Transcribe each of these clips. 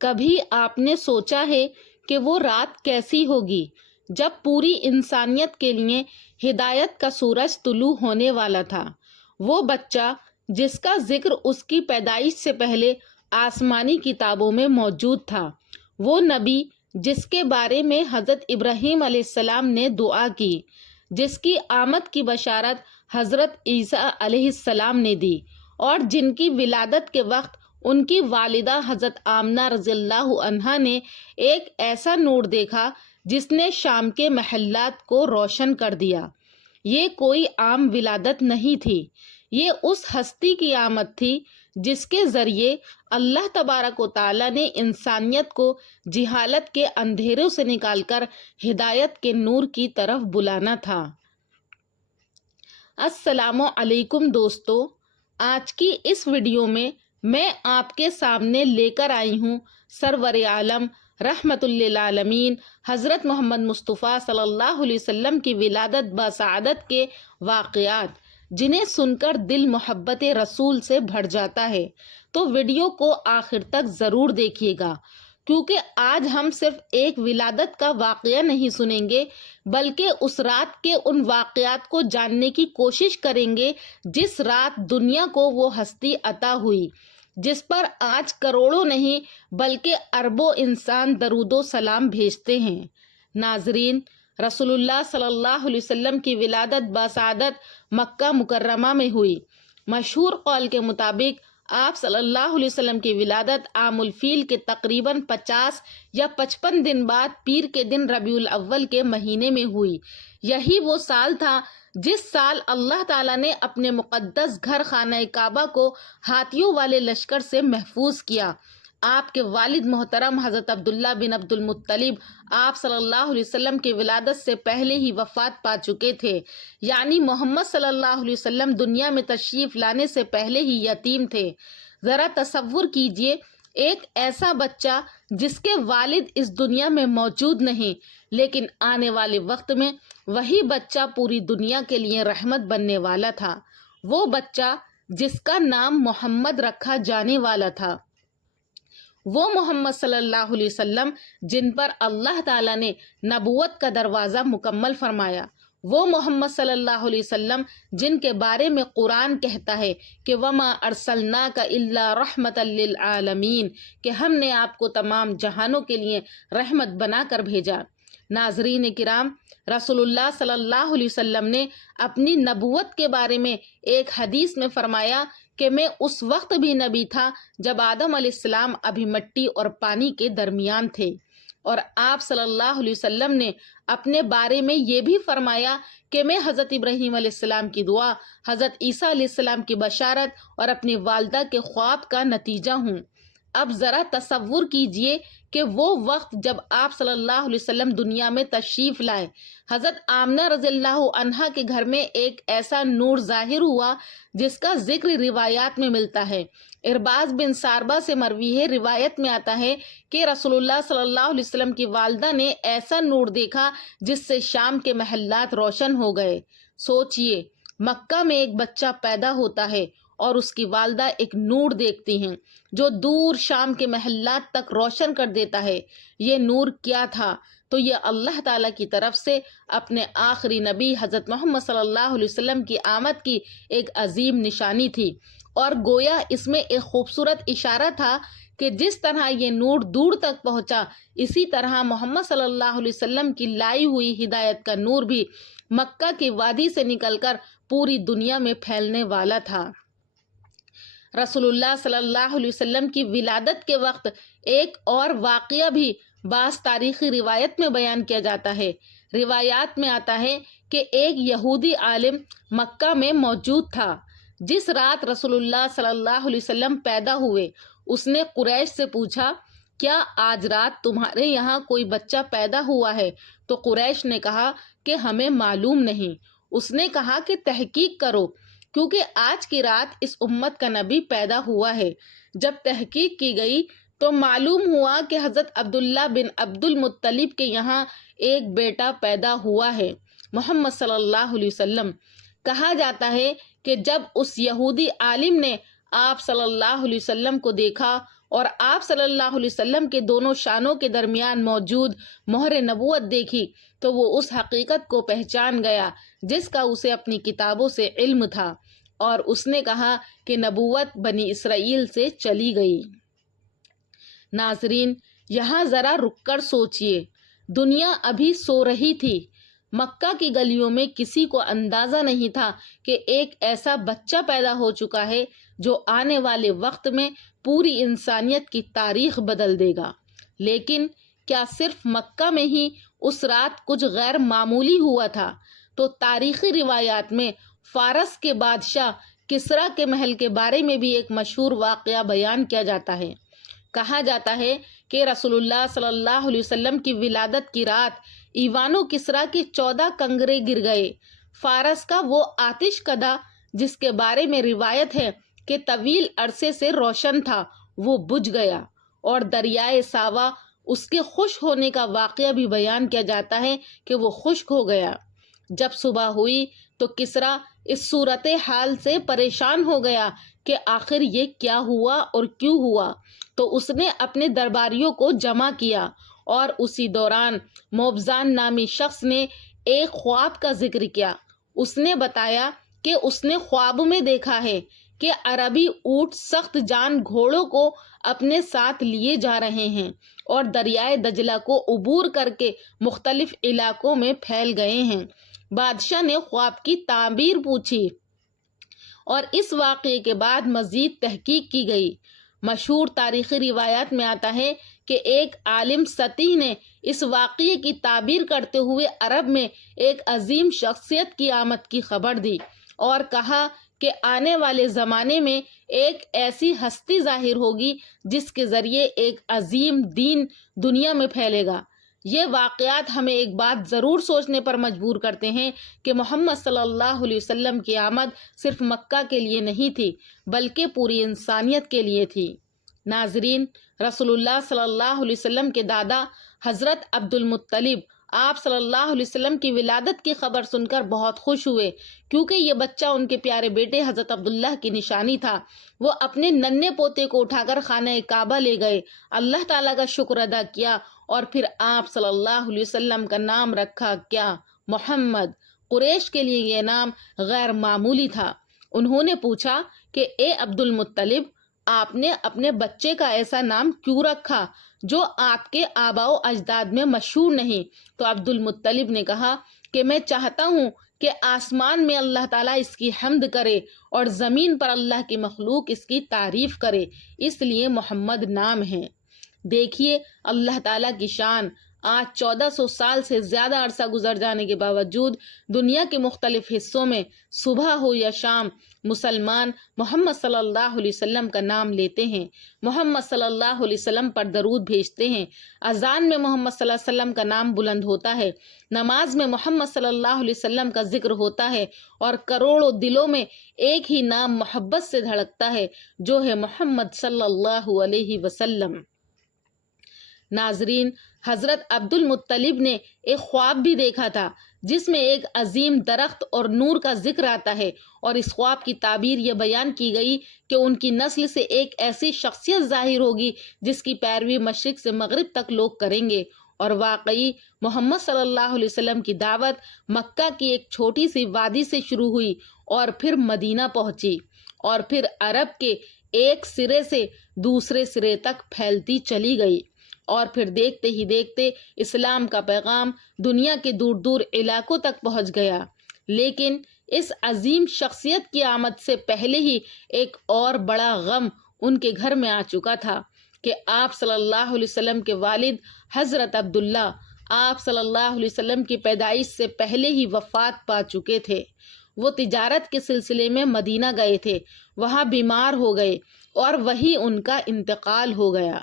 کبھی آپ نے سوچا ہے کہ وہ رات کیسی ہوگی جب پوری انسانیت کے لیے ہدایت کا سورج طلوع ہونے والا تھا؟ وہ بچہ جس کا ذکر اس کی پیدائش سے پہلے آسمانی کتابوں میں موجود تھا، وہ نبی جس کے بارے میں حضرت ابراہیم علیہ السلام نے دعا کی، جس کی آمد کی بشارت حضرت عیسیٰ علیہ السلام نے دی، اور جن کی ولادت کے وقت ان کی والدہ حضرت آمنہ رضی اللہ عنہا نے ایک ایسا نور دیکھا جس نے شام کے محلات کو روشن کر دیا۔ یہ کوئی عام ولادت نہیں تھی، یہ اس ہستی کی آمد تھی جس کے ذریعے اللہ تبارک و تعالیٰ نے انسانیت کو جہالت کے اندھیروں سے نکال کر ہدایت کے نور کی طرف بلانا تھا۔ السلام علیکم دوستو، آج کی اس ویڈیو میں آپ کے سامنے لے کر آئی ہوں سرور عالم رحمت للعالمین حضرت محمد مصطفیٰ صلی اللہ علیہ وسلم کی ولادت بسعادت کے واقعات، جنہیں سن کر دل محبت رسول سے بھر جاتا ہے۔ تو ویڈیو کو آخر تک ضرور دیکھیے گا، کیونکہ آج ہم صرف ایک ولادت کا واقعہ نہیں سنیں گے، بلکہ اس رات کے ان واقعات کو جاننے کی کوشش کریں گے جس رات دنیا کو وہ ہستی عطا ہوئی جس پر آج کروڑوں نہیں بلکہ اربوں انسان درود و سلام بھیجتے ہیں۔ ناظرین، رسول اللہ صلی اللہ علیہ وسلم کی ولادت بسعادت مکہ مکرمہ میں ہوئی۔ مشہور قول کے مطابق آپ صلی اللہ علیہ وسلم کی ولادت عام الفیل کے تقریباً 50 یا 55 دن بعد پیر کے دن ربیع الاول کے مہینے میں ہوئی۔ یہی وہ سال تھا جس سال اللہ تعالیٰ نے اپنے مقدس گھر خانہ کعبہ کو ہاتھیوں والے لشکر سے محفوظ کیا۔ آپ کے والد محترم حضرت عبداللہ بن عبد المطلب آپ صلی اللہ علیہ وسلم کی ولادت سے پہلے ہی وفات پا چکے تھے، یعنی محمد صلی اللہ علیہ وسلم دنیا میں تشریف لانے سے پہلے ہی یتیم تھے۔ ذرا تصور کیجئے، ایک ایسا بچہ جس کے والد اس دنیا میں موجود نہیں، لیکن آنے والے وقت میں وہی بچہ پوری دنیا کے لیے رحمت بننے والا تھا، وہ بچہ جس کا نام محمد رکھا جانے والا تھا، وہ محمد صلی اللہ علیہ وسلم جن پر اللہ تعالیٰ نے نبوت کا دروازہ مکمل فرمایا، وہ محمد صلی اللہ علیہ وسلم جن کے بارے میں قرآن کہتا ہے کہ وَمَا أَرْسَلْنَاكَ إِلَّا رَحْمَةً لِّلْعَالَمِينَ، کہ ہم نے آپ کو تمام جہانوں کے لیے رحمت بنا کر بھیجا۔ ناظرین کرام، رسول اللہ صلی اللہ علیہ وسلم نے اپنی نبوت کے بارے میں ایک حدیث میں فرمایا کہ میں اس وقت بھی نبی تھا جب آدم علیہ السلام ابھی مٹی اور پانی کے درمیان تھے، اور آپ صلی اللہ علیہ وسلم نے اپنے بارے میں یہ بھی فرمایا کہ میں حضرت ابراہیم علیہ السلام کی دعا، حضرت عیسیٰ علیہ السلام کی بشارت اور اپنی والدہ کے خواب کا نتیجہ ہوں۔ اب ذرا تصور کیجئے کہ وہ وقت جب آپ صلی اللہ علیہ وسلم دنیا میں تشریف لائے، حضرت آمنہ رضی اللہ عنہا کے گھر میں ایک ایسا نور ظاہر ہوا جس کا ذکر روایات میں ملتا ہے۔ ارباز بن ساربہ سے مروی ہے، روایت میں آتا ہے کہ رسول اللہ صلی اللہ علیہ وسلم کی والدہ نے ایسا نور دیکھا جس سے شام کے محلات روشن ہو گئے۔ سوچئے، مکہ میں ایک بچہ پیدا ہوتا ہے اور اس کی والدہ ایک نور دیکھتی ہیں جو دور شام کے محلات تک روشن کر دیتا ہے۔ یہ نور کیا تھا؟ تو یہ اللہ تعالیٰ کی طرف سے اپنے آخری نبی حضرت محمد صلی اللہ علیہ وسلم کی آمد کی ایک عظیم نشانی تھی، اور گویا اس میں ایک خوبصورت اشارہ تھا کہ جس طرح یہ نور دور تک پہنچا، اسی طرح محمد صلی اللہ علیہ وسلم کی لائی ہوئی ہدایت کا نور بھی مکہ کی وادی سے نکل کر پوری دنیا میں پھیلنے والا تھا۔ رسول اللہ صلی اللہ علیہ وسلم کی ولادت کے وقت ایک اور واقعہ بھی بعض تاریخی روایت میں بیان کیا جاتا ہے۔ روایات میں آتا ہے کہ ایک یہودی عالم مکہ میں موجود تھا۔ جس رات رسول اللہ صلی اللہ علیہ وسلم پیدا ہوئے، اس نے قریش سے پوچھا، کیا آج رات تمہارے یہاں کوئی بچہ پیدا ہوا ہے؟ تو قریش نے کہا کہ ہمیں معلوم نہیں۔ اس نے کہا کہ تحقیق کرو، کیونکہ آج کی رات اس امت کا نبی پیدا ہوا ہے۔ جب تحقیق کی گئی تو معلوم ہوا کہ حضرت عبداللہ بن عبد المطلب کے یہاں ایک بیٹا پیدا ہوا ہے، محمد صلی اللہ علیہ وسلم۔ کہا جاتا ہے کہ جب اس یہودی عالم نے آپ صلی اللہ علیہ وسلم کو دیکھا اور آپ صلی اللہ علیہ وسلم کے دونوں شانوں کے درمیان موجود مہر نبوت دیکھی تو وہ اس حقیقت کو پہچان گیا جس کا اسے اپنی کتابوں سے علم تھا، اور اس نے کہا کہ نبوت بنی اسرائیل سے چلی گئی۔ ناظرین، یہاں ذرا رک کر سوچئے، دنیا ابھی سو رہی تھی۔ مکہ کی گلیوں میں کسی کو اندازہ نہیں تھا کہ ایک ایسا بچہ پیدا ہو چکا ہے جو آنے والے وقت میں پوری انسانیت کی تاریخ بدل دے گا۔ لیکن کیا صرف مکہ میں ہی اس رات کچھ غیر معمولی ہوا تھا؟ تو تاریخی روایات میں فارس کے بادشاہ کسریٰ کے محل کے بارے میں بھی ایک مشہور واقعہ بیان کیا جاتا ہے۔ کہا جاتا ہے کہ رسول اللہ صلی اللہ علیہ وسلم کی ولادت کی رات ایوان و کسریٰ کے 14 کنگرے گر گئے۔ فارس کا وہ آتش کدہ جس کے بارے میں روایت ہے کہ طویل عرصے سے روشن تھا، وہ بجھ گیا، اور دریائے ساوا اس کے خشک ہونے کا واقعہ بھی بیان کیا جاتا ہے کہ وہ خشک ہو گیا۔ جب صبح ہوئی تو کسریٰ اس صورت حال سے پریشان ہو گیا کہ آخر یہ کیا ہوا اور کیوں ہوا، تو اس نے اپنے درباریوں کو جمع کیا، اور اسی دوران موبزان نامی شخص نے ایک خواب کا ذکر کیا۔ اس نے بتایا کہ اس نے خواب میں دیکھا ہے کہ عربی اونٹ سخت جان گھوڑوں کو اپنے ساتھ لیے جا رہے ہیں اور دریائے دجلہ کو عبور کر کے مختلف علاقوں میں پھیل گئے ہیں۔ بادشاہ نے خواب کی تعبیر پوچھی اور اس واقعے کے بعد مزید تحقیق کی گئی۔ مشہور تاریخی روایات میں آتا ہے کہ ایک عالم سطیح نے اس واقعے کی تعبیر کرتے ہوئے عرب میں ایک عظیم شخصیت کی آمد کی خبر دی اور کہا کہ آنے والے زمانے میں ایک ایسی ہستی ظاہر ہوگی جس کے ذریعے ایک عظیم دین دنیا میں پھیلے گا۔ یہ واقعات ہمیں ایک بات ضرور سوچنے پر مجبور کرتے ہیں کہ محمد صلی اللہ علیہ وسلم کی آمد صرف مکہ کے لیے نہیں تھی بلکہ پوری انسانیت کے لیے تھی۔ ناظرین، رسول اللہ صلی اللہ علیہ وسلم کے دادا حضرت عبد المطلب آپ صلی اللہ علیہ وسلم کی ولادت کی خبر سن کر بہت خوش ہوئے، کیونکہ یہ بچہ ان کے پیارے بیٹے حضرت عبداللہ کی نشانی تھا۔ وہ اپنے ننھے پوتے کو اٹھا کر خانہ کعبہ لے گئے، اللہ تعالیٰ کا شکر ادا کیا، اور پھر آپ صلی اللہ علیہ وسلم کا نام رکھا کیا؟ محمد۔ قریش کے لیے یہ نام غیر معمولی تھا۔ انہوں نے پوچھا کہ اے عبد المطلب، آپ نے اپنے بچے کا ایسا نام کیوں رکھا جو آپ کے آباء و اجداد میں مشہور نہیں؟ تو عبد المطلب نے کہا کہ میں چاہتا ہوں کہ آسمان میں اللہ تعالیٰ اس کی حمد کرے اور زمین پر اللہ کی مخلوق اس کی تعریف کرے، اس لیے محمد نام ہے۔ دیکھیے اللہ تعالیٰ کی شان۔ آج 1400 سال سے زیادہ عرصہ گزر جانے کے باوجود دنیا کے مختلف حصوں میں صبح ہو یا شام مسلمان محمد صلی اللہ علیہ وسلم کا نام لیتے ہیں، محمد صلی اللہ علیہ وسلم پر درود بھیجتے ہیں، اذان میں محمد صلی اللہ علیہ وسلم کا نام بلند ہوتا ہے، نماز میں محمد صلی اللہ علیہ وسلم کا ذکر ہوتا ہے، اور کروڑوں دلوں میں ایک ہی نام محبت سے دھڑکتا ہے جو ہے محمد صلی اللہ علیہ وسلم۔ ناظرین، حضرت عبد المطلب نے ایک خواب بھی دیکھا تھا جس میں ایک عظیم درخت اور نور کا ذکر آتا ہے، اور اس خواب کی تعبیر یہ بیان کی گئی کہ ان کی نسل سے ایک ایسی شخصیت ظاہر ہوگی جس کی پیروی مشرق سے مغرب تک لوگ کریں گے۔ اور واقعی محمد صلی اللہ علیہ وسلم کی دعوت مکہ کی ایک چھوٹی سی وادی سے شروع ہوئی اور پھر مدینہ پہنچی، اور پھر عرب کے ایک سرے سے دوسرے سرے تک پھیلتی چلی گئی، اور پھر دیکھتے ہی دیکھتے اسلام کا پیغام دنیا کے دور دور علاقوں تک پہنچ گیا۔ لیکن اس عظیم شخصیت کی آمد سے پہلے ہی ایک اور بڑا غم ان کے گھر میں آ چکا تھا کہ آپ صلی اللہ علیہ وسلم کے والد حضرت عبداللہ آپ صلی اللہ علیہ وسلم کی پیدائش سے پہلے ہی وفات پا چکے تھے۔ وہ تجارت کے سلسلے میں مدینہ گئے تھے، وہاں بیمار ہو گئے اور وہی ان کا انتقال ہو گیا۔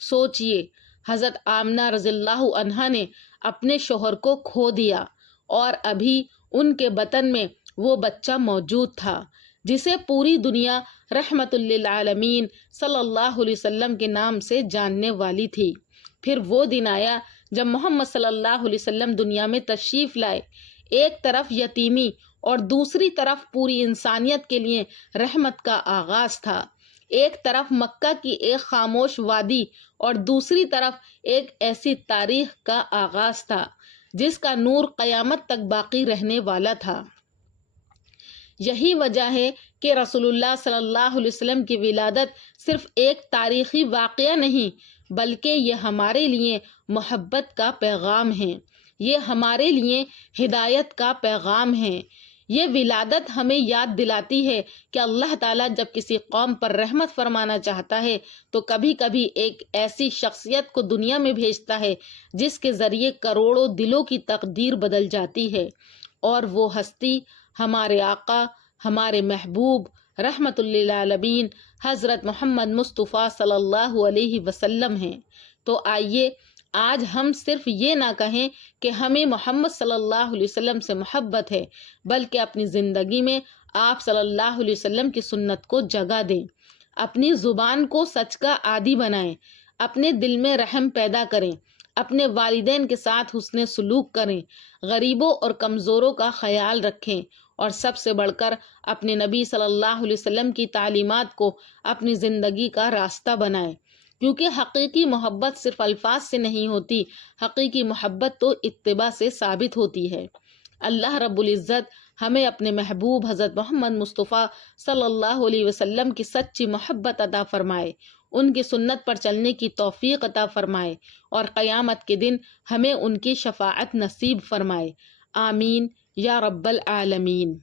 سوچئے، حضرت آمنہ رضی اللہ عنہا نے اپنے شوہر کو کھو دیا، اور ابھی ان کے بطن میں وہ بچہ موجود تھا جسے پوری دنیا رحمت للعالمین صلی اللہ علیہ وسلم کے نام سے جاننے والی تھی۔ پھر وہ دن آیا جب محمد صلی اللہ علیہ وسلم دنیا میں تشریف لائے۔ ایک طرف یتیمی اور دوسری طرف پوری انسانیت کے لیے رحمت کا آغاز تھا۔ ایک طرف مکہ کی ایک خاموش وادی اور دوسری طرف ایک ایسی تاریخ کا آغاز تھا جس کا نور قیامت تک باقی رہنے والا تھا۔ یہی وجہ ہے کہ رسول اللہ صلی اللہ علیہ وسلم کی ولادت صرف ایک تاریخی واقعہ نہیں بلکہ یہ ہمارے لیے محبت کا پیغام ہے، یہ ہمارے لیے ہدایت کا پیغام ہے۔ یہ ولادت ہمیں یاد دلاتی ہے کہ اللہ تعالیٰ جب کسی قوم پر رحمت فرمانا چاہتا ہے تو کبھی کبھی ایک ایسی شخصیت کو دنیا میں بھیجتا ہے جس کے ذریعے کروڑوں دلوں کی تقدیر بدل جاتی ہے، اور وہ ہستی ہمارے آقا، ہمارے محبوب رحمت للعالمین حضرت محمد مصطفیٰ صلی اللہ علیہ وسلم ہیں۔ تو آئیے آج ہم صرف یہ نہ کہیں کہ ہمیں محمد صلی اللہ علیہ وسلم سے محبت ہے، بلکہ اپنی زندگی میں آپ صلی اللہ علیہ وسلم کی سنت کو جگہ دیں، اپنی زبان کو سچ کا عادی بنائیں، اپنے دل میں رحم پیدا کریں، اپنے والدین کے ساتھ حسن سلوک کریں، غریبوں اور کمزوروں کا خیال رکھیں، اور سب سے بڑھ کر اپنے نبی صلی اللہ علیہ وسلم کی تعلیمات کو اپنی زندگی کا راستہ بنائیں، کیونکہ حقیقی محبت صرف الفاظ سے نہیں ہوتی، حقیقی محبت تو اتباع سے ثابت ہوتی ہے۔ اللہ رب العزت ہمیں اپنے محبوب حضرت محمد مصطفیٰ صلی اللہ علیہ وسلم کی سچی محبت عطا فرمائے، ان کی سنت پر چلنے کی توفیق عطا فرمائے، اور قیامت کے دن ہمیں ان کی شفاعت نصیب فرمائے، آمین یا رب العالمین۔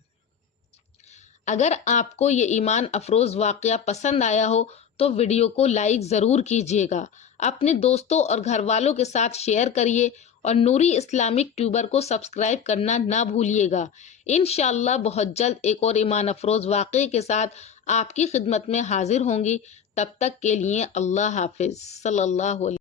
اگر آپ کو یہ ایمان افروز واقعہ پسند آیا ہو تو ویڈیو کو لائک ضرور کیجیے گا، اپنے دوستوں اور گھر والوں کے ساتھ شیئر کریے، اور نوری اسلامک ٹیوبر کو سبسکرائب کرنا نہ بھولیے گا۔ انشاءاللہ بہت جلد ایک اور ایمان افروز واقعے کے ساتھ آپ کی خدمت میں حاضر ہوں گی۔ تب تک کے لیے اللہ حافظ۔ صلی اللہ علیہ